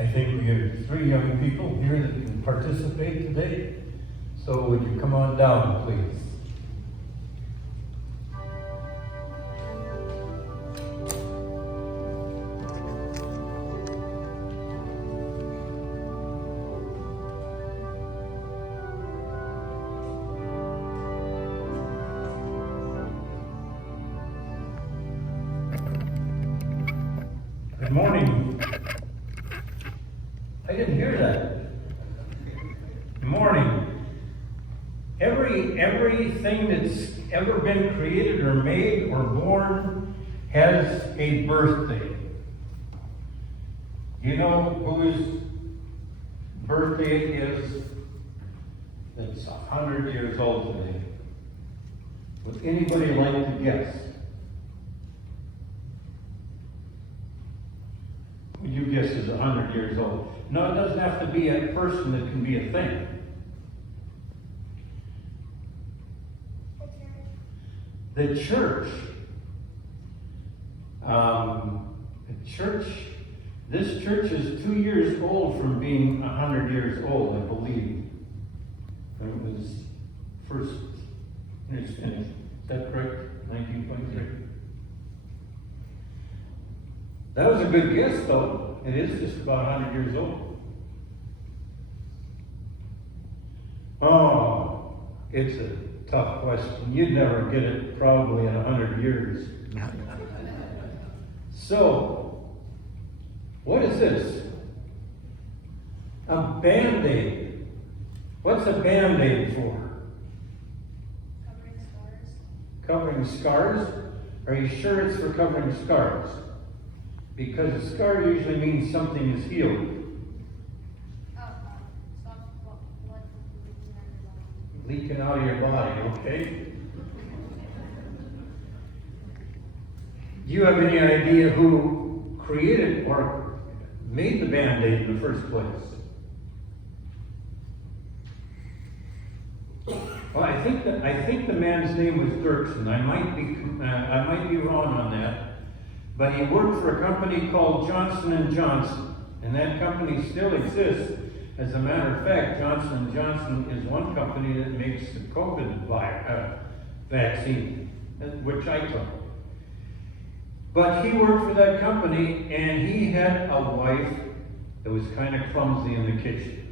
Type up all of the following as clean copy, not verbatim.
I think we have 3 young people here that can participate today. So would you come on down, please? Good morning. I didn't hear that. Good morning. Everything that's ever been created or made or born has a birthday. You know whose birthday it is that's 100 years old today? Would anybody like to guess? You guess is 100 years old. No, it doesn't have to be a person, it can be a thing. The church. This church is 2 years old from being 100 years old, I believe. It was first finished. Is that correct? 1923? That was a good guess, though. It is just about 100 years old. Oh, it's a tough question. You'd never get it probably in 100 years. So, what is this? A Band-Aid. What's a Band-Aid for? Covering scars. Covering scars? Are you sure it's for covering scars? Because a scar usually means something is healed. Stop blood from Leaking out of your body, okay? Do you have any idea who created or made the Band-Aid in the first place? Well, I think the man's name was Dirksen. I might be wrong on that. But he worked for a company called Johnson & Johnson, and that company still exists. As a matter of fact, Johnson & Johnson is one company that makes the COVID vaccine, which I took. But he worked for that company, and he had a wife that was kind of clumsy in the kitchen.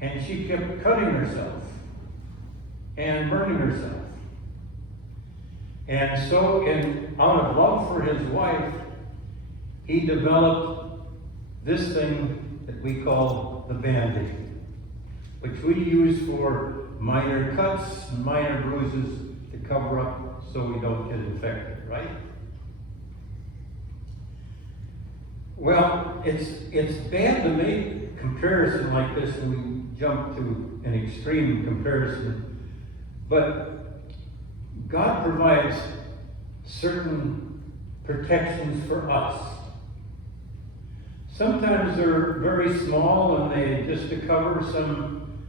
And she kept cutting herself and burning herself. And so, out of love for his wife, he developed this thing that we call the Band-Aid, which we use for minor cuts and minor bruises to cover up so we don't get infected, right? Well, it's bad to make a comparison like this and we jump to an extreme comparison, but God provides certain protections for us. Sometimes they're very small and they just to cover some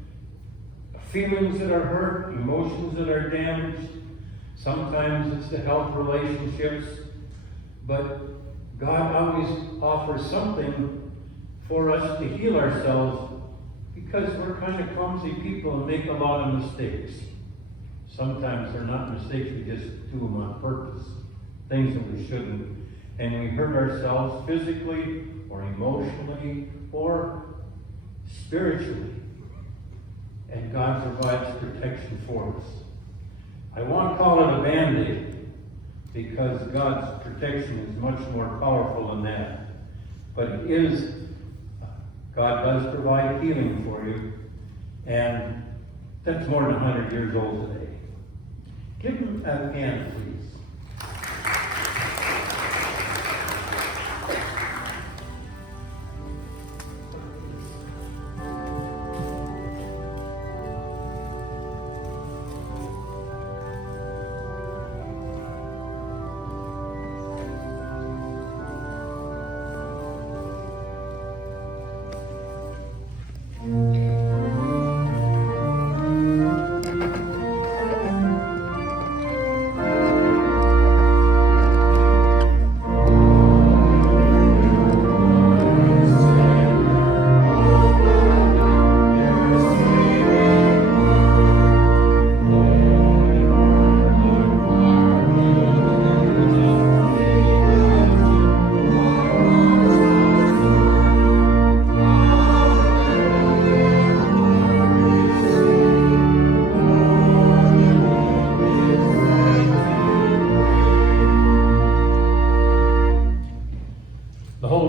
feelings that are hurt, emotions that are damaged. Sometimes it's to help relationships. But God always offers something for us to heal ourselves because we're kind of clumsy people and make a lot of mistakes. Sometimes they're not mistakes, we just do them on purpose. Things that we shouldn't. And we hurt ourselves physically or emotionally or spiritually. And God provides protection for us. I won't call it a Band-Aid because God's protection is much more powerful than that. But it is, God does provide healing for you. And that's more than 100 years old today. Give him a hand, please.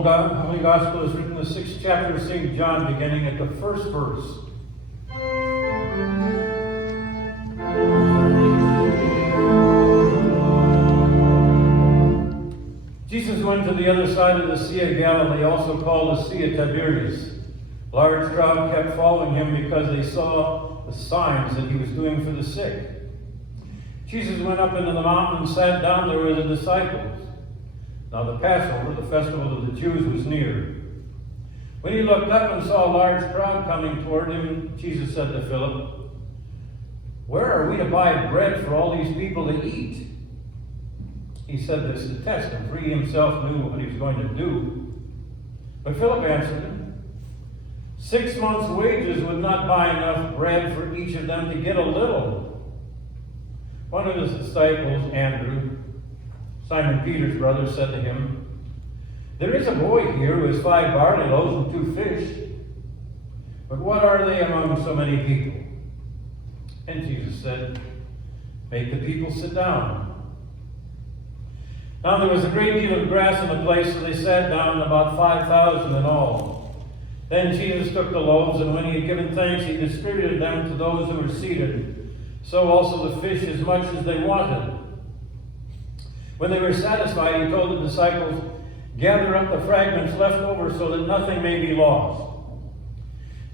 Holy Gospel is written in the 6th chapter of St. John, beginning at the first verse. Jesus went to the other side of the Sea of Galilee, also called the Sea of Tiberias. A large crowd kept following him because they saw the signs that he was doing for the sick. Jesus went up into the mountain and sat down there with the disciples. Now the Passover, the festival of the Jews, was near. When he looked up and saw a large crowd coming toward him, Jesus said to Philip, "Where are we to buy bread for all these people to eat?" He said this to test him, for he himself knew what he was going to do. But Philip answered him, 6 months' wages would not buy enough bread for each of them to get a little. One of his disciples, Andrew, Simon Peter's brother, said to him, "There is a boy here who has 5 barley loaves and 2 fish. But what are they among so many people?" And Jesus said, "Make the people sit down." Now there was a great deal of grass in the place, so they sat down, about 5,000 in all. Then Jesus took the loaves, and when he had given thanks, he distributed them to those who were seated. So also the fish, as much as they wanted. When they were satisfied, he told the disciples, "Gather up the fragments left over so that nothing may be lost."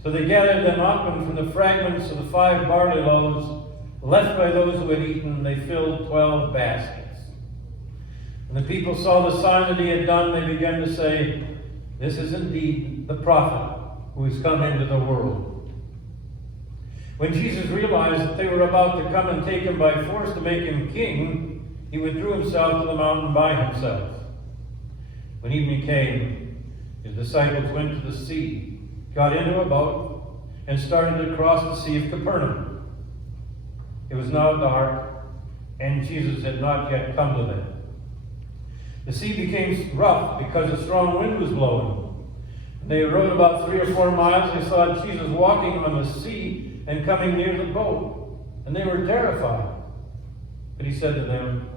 So they gathered them up, and from the fragments of the 5 barley loaves left by those who had eaten, they filled 12 baskets. When the people saw the sign that he had done, they began to say, "This is indeed the prophet who has come into the world." When Jesus realized that they were about to come and take him by force to make him king, he withdrew himself to the mountain by himself. When evening came, his disciples went to the sea, got into a boat, and started to cross the Sea of Capernaum. It was now dark, and Jesus had not yet come to them. The sea became rough because a strong wind was blowing. When they rowed about 3 or 4 miles, they saw Jesus walking on the sea and coming near the boat, and they were terrified. But he said to them,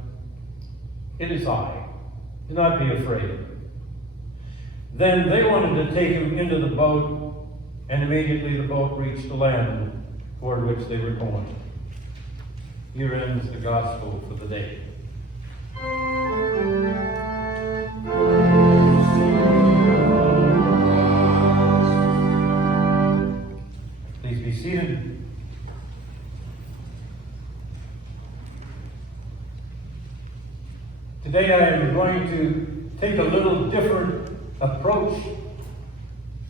"It is I. Do not be afraid." Then they wanted to take him into the boat, and immediately the boat reached the land toward which they were going. Here ends the gospel for the day. Please be seated. Today I am going to take a little different approach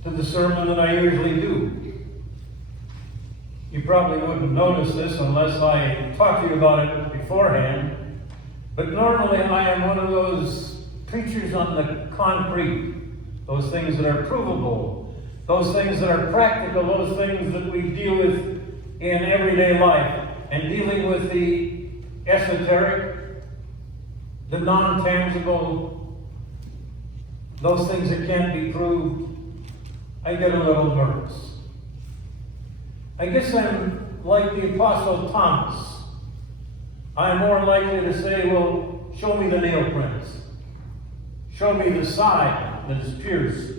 to the sermon than I usually do. You probably wouldn't notice this unless I talk to you about it beforehand, but normally I am one of those preachers on the concrete, those things that are provable, those things that are practical, those things that we deal with in everyday life, and dealing with the esoteric, the non-tangible, those things that can't be proved, I get a little nervous. I guess I'm like the Apostle Thomas. I'm more likely to say, well, show me the nail prints. Show me the side that is pierced.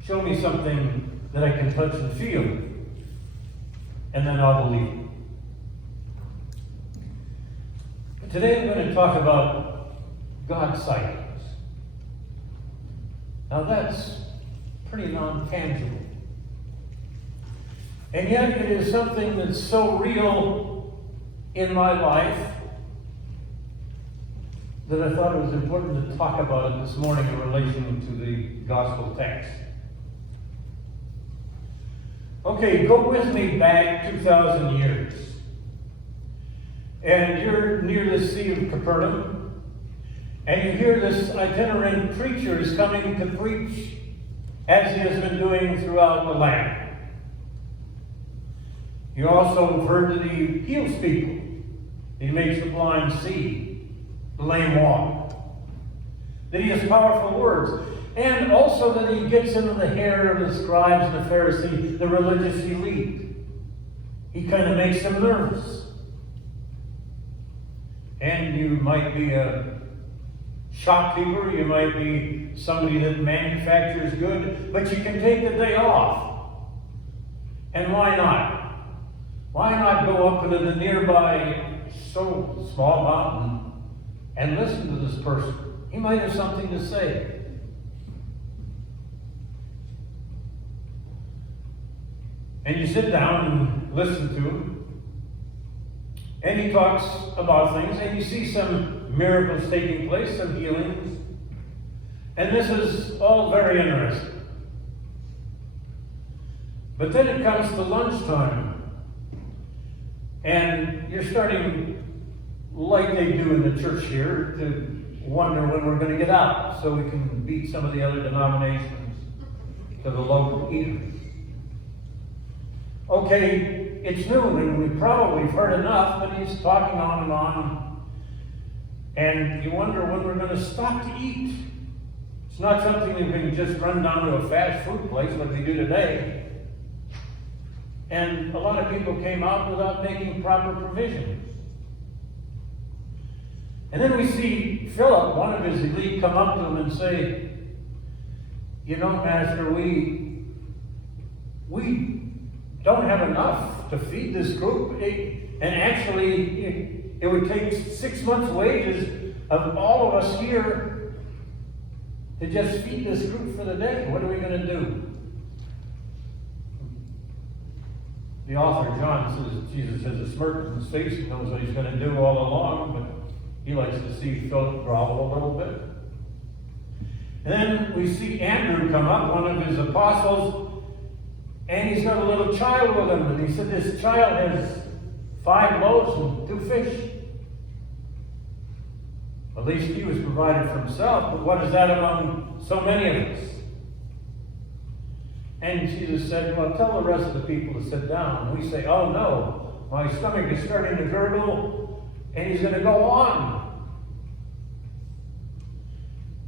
Show me something that I can touch and feel, and then I'll believe. But today I'm going to talk about God's sightings. Now that's pretty non-tangible. And yet it is something that's so real in my life that I thought it was important to talk about it this morning in relation to the gospel text. Okay, go with me back 2,000 years. And you're near the Sea of Capernaum, and you hear this itinerant preacher is coming to preach as he has been doing throughout the land. You also have heard that he heals people. He makes the blind see, the lame walk. That he has powerful words. And also that he gets into the hair of the scribes and the Pharisees, the religious elite. He kind of makes them nervous. And you might be a shopkeeper, you might be somebody that manufactures goods, but you can take the day off. And why not? Why not go up into the nearby small mountain and listen to this person? He might have something to say. And you sit down and listen to him. And he talks about things, and you see some miracles taking place, some healings. And this is all very interesting. But then it comes to lunchtime. And you're starting, like they do in the church here, to wonder when we're going to get out so we can beat some of the other denominations to the local eaters. Okay, it's noon, and we've probably heard enough, but he's talking on and on. And you wonder when we're going to stop to eat. It's not something you can just run down to a fast food place like they do today. And a lot of people came out without making proper provisions. And then we see Philip, one of his elite, come up to him and say, you know, Master, we don't have enough to feed this group. And actually, it would take 6 months' wages of all of us here to just feed this group for the day. What are we going to do? The author, John, says Jesus has a smirk on his face. He knows what he's going to do all along, but he likes to see Philip grovel a little bit. And then we see Andrew come up, one of his apostles, and he's got a little child with him. And he said, this child has 5 loaves and 2 fish. At least he was provided for himself, but what is that among so many of us? And Jesus said, well, tell the rest of the people to sit down. And we say, oh no, my stomach is starting to gurgle, and he's going to go on.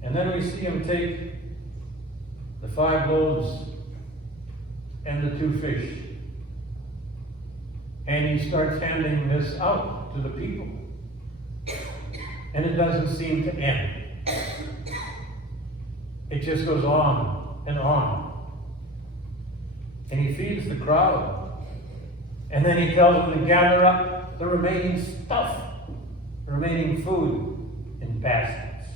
And then we see him take the 5 loaves and the 2 fish. And he starts handing this out to the people. And it doesn't seem to end. It just goes on and on. And he feeds the crowd. And then he tells them to gather up the remaining stuff, the remaining food in baskets.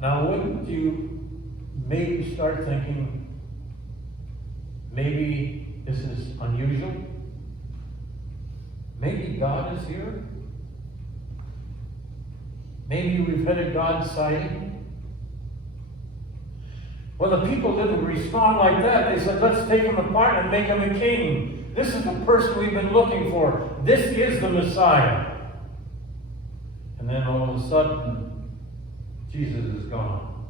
Now, wouldn't you maybe start thinking, maybe this is unusual? Maybe God is here? Maybe we've had a God sighting? Well, the people didn't respond like that. They said, let's take him apart and make him a king. This is the person we've been looking for. This is the Messiah. And then all of a sudden, Jesus is gone.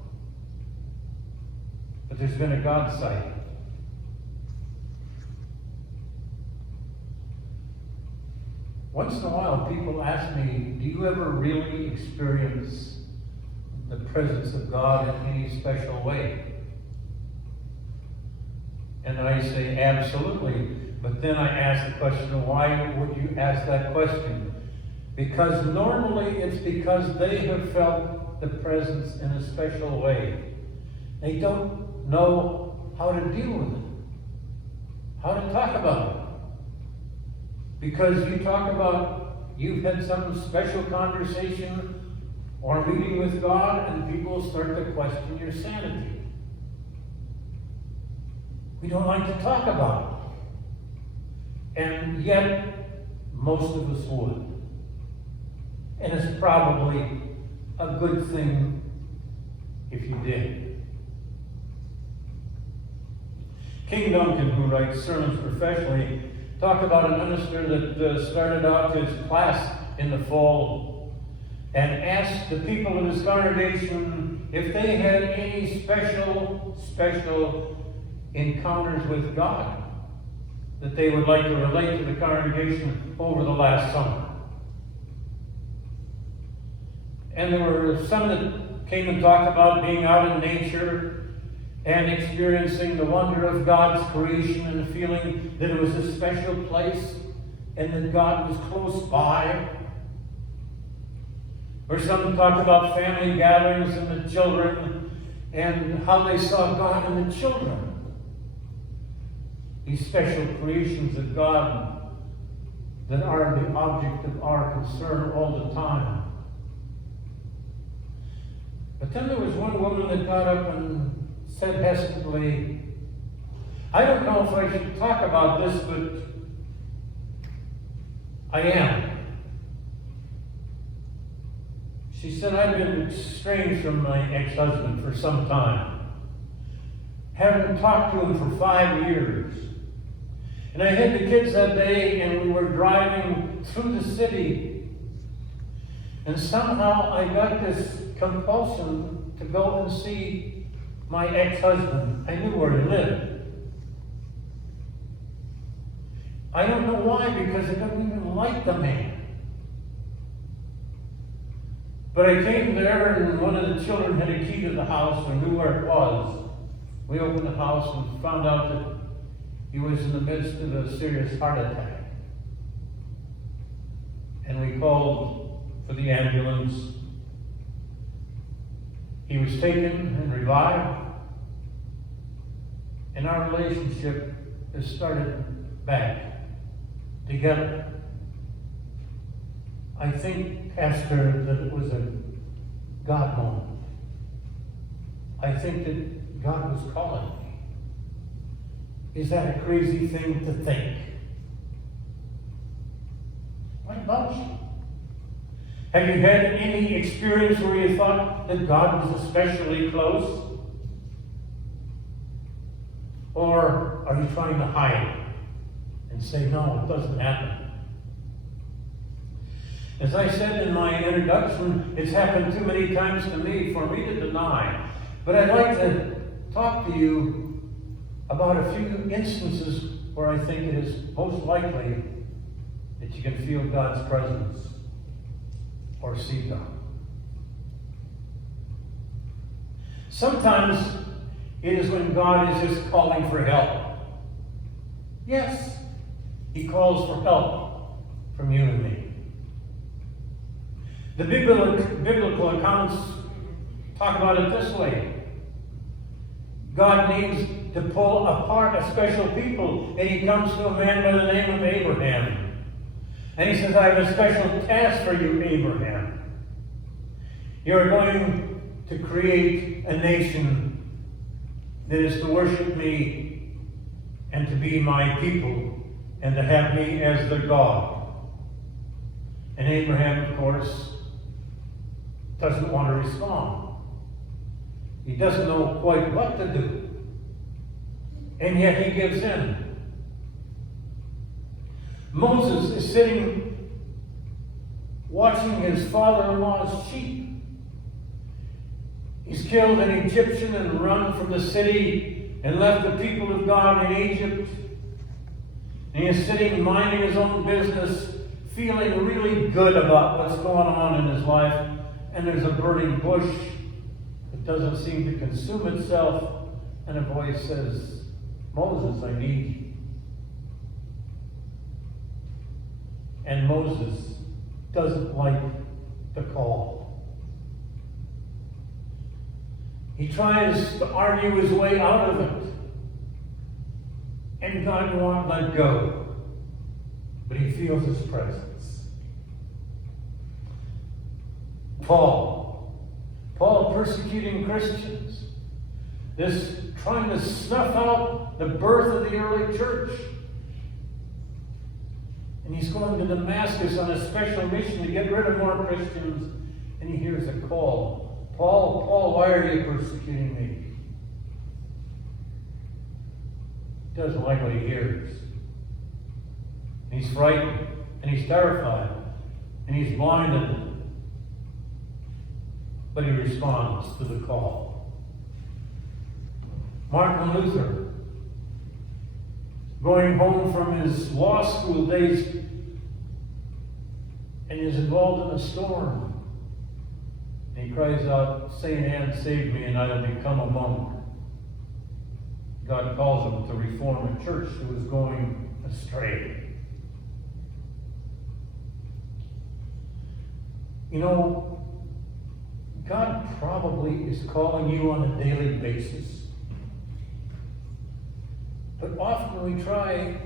But there's been a God sighting. Once in a while, people ask me, do you ever really experience the presence of God in any special way? And I say, absolutely. But then I ask the question, why would you ask that question? Because normally it's because they have felt the presence in a special way. They don't know how to deal with it, how to talk about it. Because you talk about you've had some special conversation or meeting with God, and people start to question your sanity. We don't like to talk about it. And yet, most of us would. And it's probably a good thing if you did. King Duncan, who writes sermons professionally, talked about a minister that started out his class in the fall and asked the people of his congregation if they had any special encounters with God that they would like to relate to the congregation over the last summer. And there were some that came and talked about being out in nature and experiencing the wonder of God's creation and feeling that it was a special place and that God was close by. Or some talked about family gatherings and the children and how they saw God in the children. These special creations of God that are the object of our concern all the time. But then there was one woman that got up and said hesitantly, I don't know if I should talk about this, but I am. She said, I've been estranged from my ex-husband for some time. Haven't talked to him for 5 years. And I had the kids that day, and we were driving through the city. And somehow I got this compulsion to go and see my ex-husband. I knew where he lived. I don't know why, because I don't even like the man. But I came there, and one of the children had a key to the house and knew where it was. We opened the house and found out that he was in the midst of a serious heart attack. And we called for the ambulance. He was taken and revived. And our relationship has started back together. I think, Pastor, that it was a God moment. I think that God was calling me. Is that a crazy thing to think? What about you? Have you had any experience where you thought that God was especially close? Or are you trying to hide it and say, no, it doesn't happen? As I said in my introduction, it's happened too many times to me for me to deny. But I'd like to talk to you about a few instances where I think it is most likely that you can feel God's presence or see God. Sometimes it is when God is just calling for help. Yes, He calls for help from you and me. The biblical accounts talk about it this way. God needs to pull apart a special people, and He comes to a man by the name of Abraham. And He says, I have a special task for you, Abraham. You're going to create a nation that is to worship me and to be my people and to have me as their God. And Abraham, of course, doesn't want to respond. He doesn't know quite what to do. And yet he gives in. Moses is sitting watching his father-in-law's sheep. He's killed an Egyptian and run from the city and left the people of God in Egypt. And he's sitting minding his own business, feeling really good about what's going on in his life. And there's a burning bush that doesn't seem to consume itself. And a voice says, Moses, I need you. And Moses doesn't like the call. He tries to argue his way out of it. And God won't let go. But he feels His presence. Paul persecuting Christians. This trying to snuff out the birth of the early church. And he's going to Damascus on a special mission to get rid of more Christians. And he hears a call. Paul, why are you persecuting me? He doesn't like what he hears. And he's frightened. And he's terrified. And he's blinded. But he responds to the call. Martin Luther, going home from his law school days, and is involved in a storm. And he cries out, Saint Anne, save me, and I will become a monk. God calls him to reform a church that was going astray. You know, God probably is calling you on a daily basis. But often we try,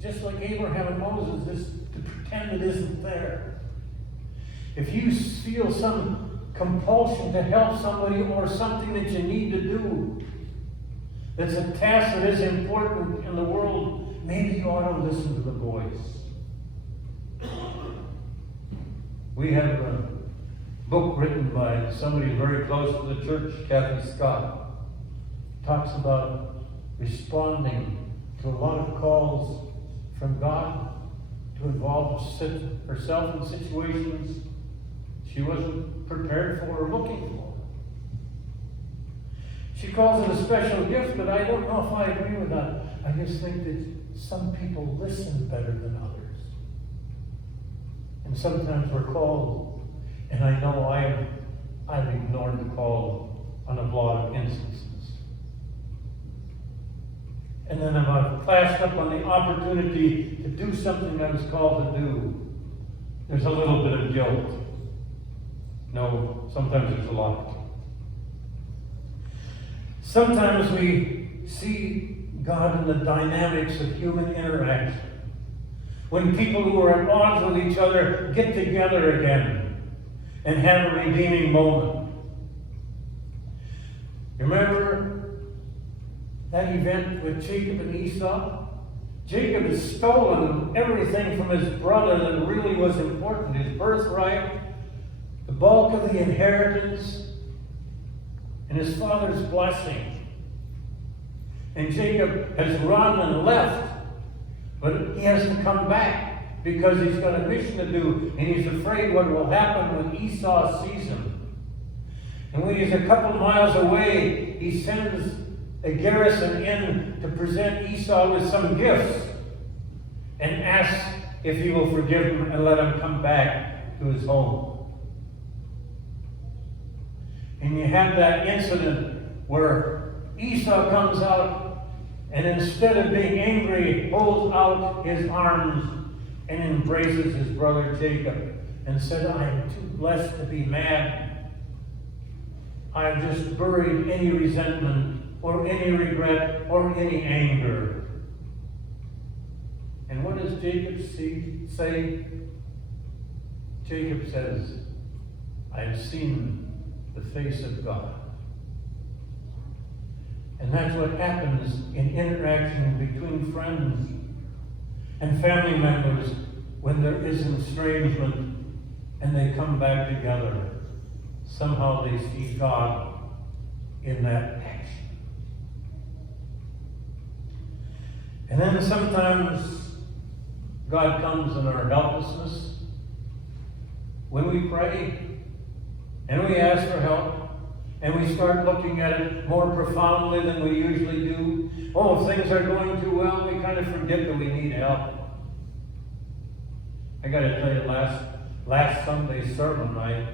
just like Abraham and Moses, just to pretend it isn't there. If you feel some compulsion to help somebody or something that you need to do, that's a task that is important in the world, maybe you ought to listen to the voice. We have a book written by somebody very close to the church, Kathy Scott. Talks about responding to a lot of calls from God to involve herself in situations she wasn't prepared for or looking for. She calls it a special gift, but I don't know if I agree with that. I just think that some people listen better than others. And sometimes we're called, and I know I've ignored the call on a lot of instances. And then if I've flashed up on the opportunity to do something I was called to do, there's a little bit of guilt. No, sometimes there's a lot. Sometimes we see God in the dynamics of human interaction. When people who are at odds with each other get together again and have a redeeming moment. Remember that event with Jacob and Esau? Jacob had stolen everything from his brother that really was important. His birthright, the bulk of the inheritance, and his father's blessing. And Jacob has run and left, but he has to come back because he's got a mission to do, and he's afraid what will happen when Esau sees him. And when he's a couple miles away, he sends a garrison in to present Esau with some gifts and asks if he will forgive him and let him come back to his home. And you have that incident where Esau comes out and instead of being angry, holds out his arms and embraces his brother Jacob and said, I am too blessed to be mad. I have just buried any resentment or any regret or any anger. And what does Jacob say? Jacob says, I have seen the face of God. And that's what happens in interaction between friends and family members when there is estrangement and they come back together. Somehow they see God in that action. And then sometimes God comes in our helplessness when we pray and we ask for help, and we start looking at it more profoundly than we usually do. Oh, if things are going too well, we kind of forget that we need help. I got to tell you, last Sunday's sermon, I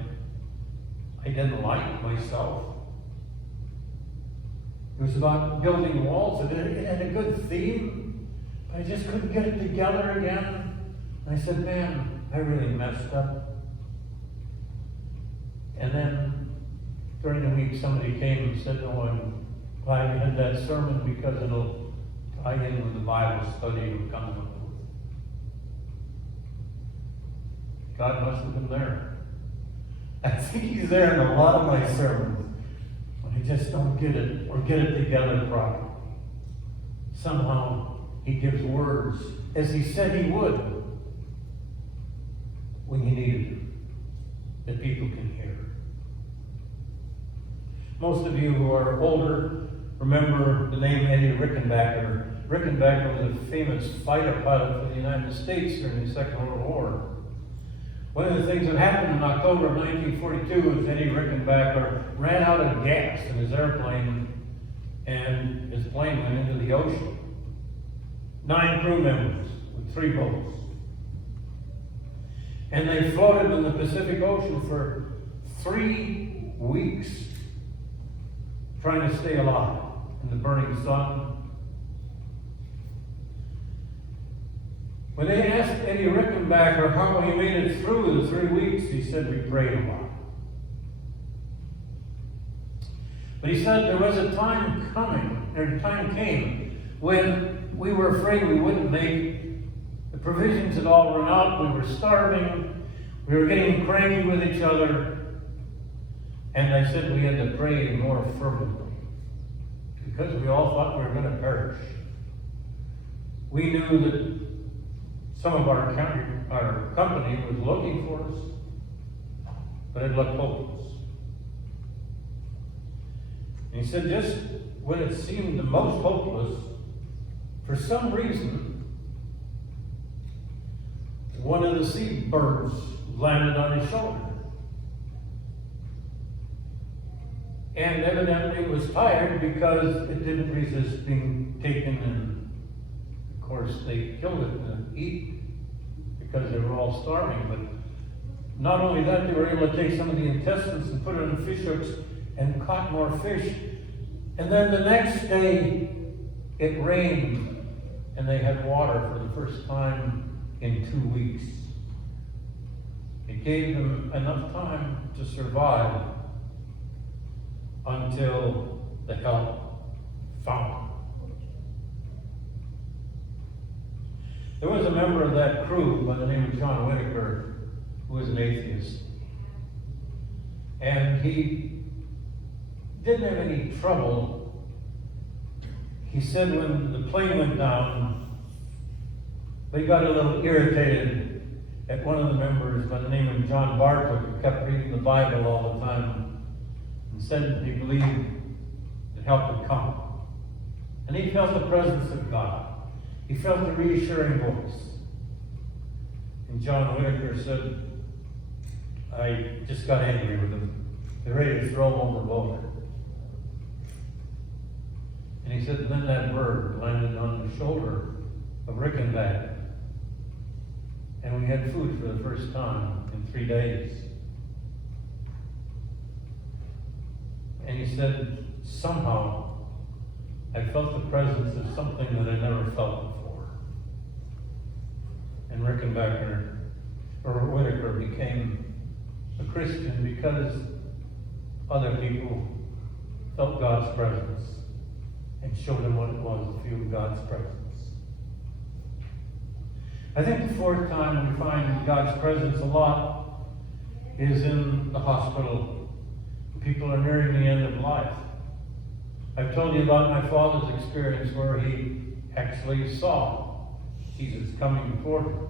didn't like myself. It was about building walls. It had a good theme, but I just couldn't get it together again. And I said, man, I really messed up. And then during the week, somebody came and said, "No, I'm glad you had that sermon because it'll tie in with the Bible study we're coming up with." God must have been there. I think He's there in a lot of my sermons when I just don't get it or get it together properly. Somehow He gives words as He said He would when He needed them, that people can hear. Most of you who are older remember the name Eddie Rickenbacker. Rickenbacker was a famous fighter pilot for the United States during the Second World War. One of the things that happened in October of 1942 was Eddie Rickenbacker ran out of gas in his airplane and his plane went into the ocean. 9 crew members with 3 boats. And they floated in the Pacific Ocean for 3 weeks trying to stay alive in the burning sun. When they asked Eddie Rickenbacker how he made it through the 3 weeks, he said, "We prayed a lot." But he said there was a time coming, or time came, when we were afraid we wouldn't make the provisions had all run out, we were starving, we were getting cranky with each other, and I said we had to pray more fervently, because we all thought we were going to perish. We knew that some of our company was looking for us, but it looked hopeless. And he said just when it seemed the most hopeless, for some reason, one of the seabirds landed on his shoulder. And evidently it was tired because it didn't resist being taken, and of course they killed it to eat because they were all starving. But not only that, they were able to take some of the intestines and put it on fish hooks and caught more fish. And then the next day it rained and they had water for the first time in 2 weeks. It gave them enough time to survive until the help found them. There was a member of that crew by the name of John Whitaker who was an atheist. And he didn't have any trouble. He said when the plane went down, they got a little irritated at one of the members by the name of John Bartok, who kept reading the Bible all the time, and said he believed that help would come. And he felt the presence of God. He felt the reassuring voice. And John Whitaker said, I just got angry with him. They're ready to throw him overboard. And he said, and then that bird landed on the shoulder of Rickenback. And we had food for the first time in 3 days. And he said, somehow, I felt the presence of something that I never felt before. And Rickenbacker, or Whitaker, became a Christian because other people felt God's presence and showed him what it was to feel God's presence. I think the fourth time we find God's presence a lot is in the hospital. People are nearing the end of life. I've told you about my father's experience where he actually saw Jesus coming toward him.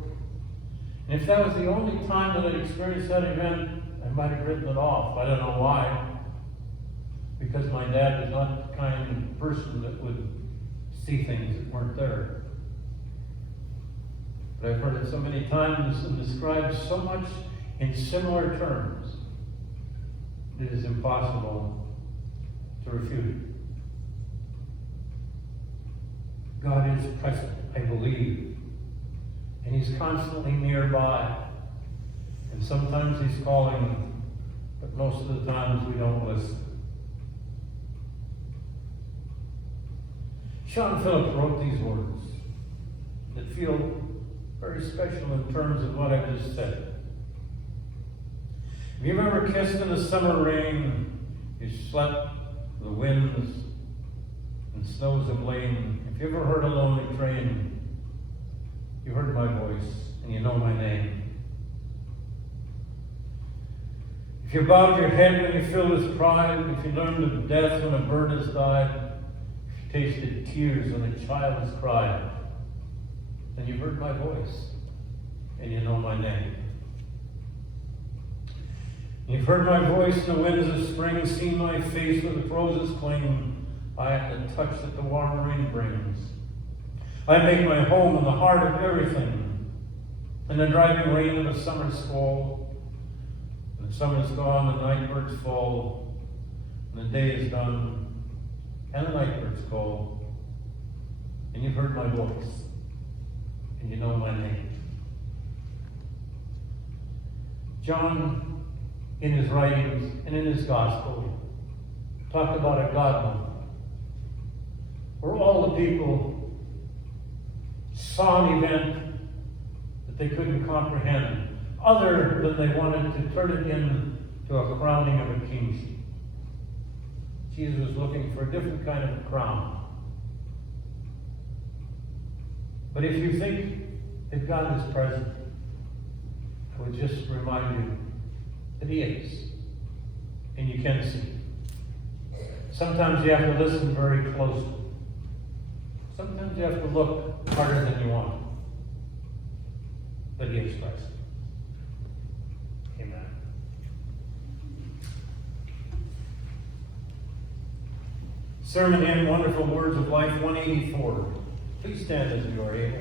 And if that was the only time that I'd experienced that event, I might have written it off. I don't know why. Because my dad was not the kind of person that would see things that weren't there. But I've heard it so many times and described so much in similar terms, it is impossible to refute it. God is present, I believe, and He's constantly nearby. And sometimes He's calling, but most of the times we don't listen. Sean Phillips wrote these words that feel very special in terms of what I just said. Have you ever kissed in the summer rain? You slept with the winds and snows of lane. If you ever heard a lonely train, you heard my voice and you know my name. If you bowed your head when you filled with pride, if you learned of death when a bird has died, if you tasted tears when a child has cried, then you've heard my voice and you know my name. You've heard my voice in the winds of spring, seen my face where the roses cling. I am the touch that the warm rain brings. I make my home in the heart of everything. In the driving rain of a summer squall. When the summer's gone, the night birds fall. And the day is done, and the night birds call. And you've heard my voice, and you know my name. John, in his writings and in his gospel, talked about a God moment where all the people saw an event that they couldn't comprehend, other than they wanted to turn it into a crowning of a kingship. Jesus was looking for a different kind of a crown. But if you think that God is present, I would just remind you that He is. And you can see. Sometimes you have to listen very closely. Sometimes you have to look harder than you want. But He is present. Amen. Sermon and Wonderful Words of Life 184. Please stand as you are able.